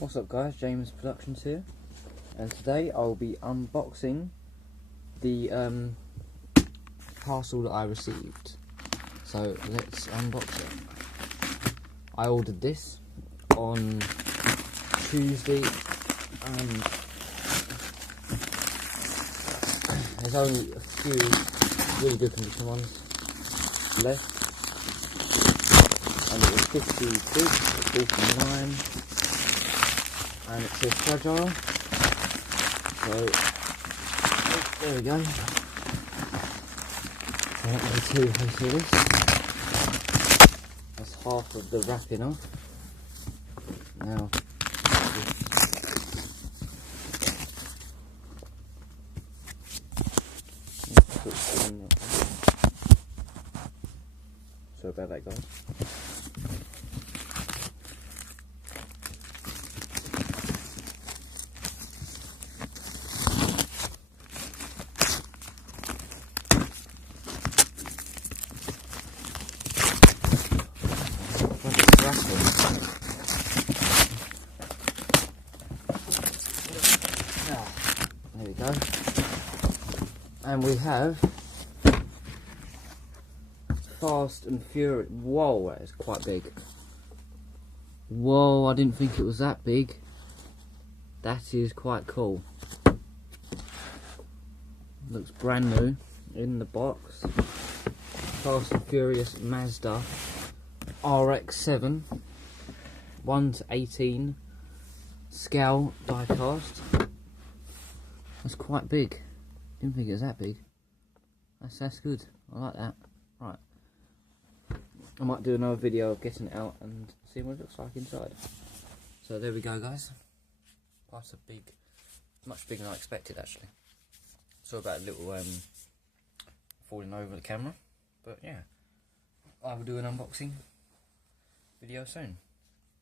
What's up guys, James Productions here, and today I'll be unboxing the parcel that I received. So let's unbox it. I ordered this on Tuesday and there's only a few really good condition ones left, and it was 50 quid, 49, and it says fragile, so there we go. So that was two pieces of this. That's half of the wrapping off. Now sorry about that guys. There we go. And we have Fast and Furious. Whoa, that is quite big. Whoa, I didn't think it was that big. That is quite cool. Looks brand new in the box. Fast and Furious Mazda rx7 1/18 scale die cast. That's quite big. Didn't think it was that big. That's good. I like that. Right. I might do another video of getting it out and seeing what it looks like inside. So there we go guys. Quite a big, much bigger than I expected actually. Saw about a little falling over the camera. But yeah. I will do an unboxing video soon.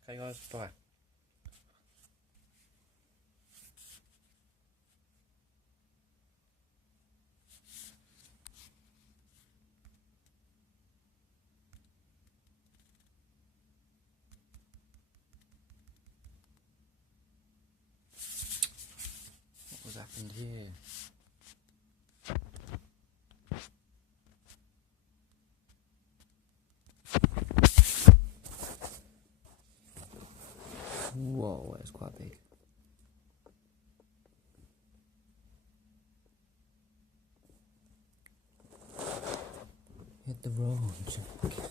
Okay guys, bye. What's happened here? Whoa, that's quite big. Hit the road.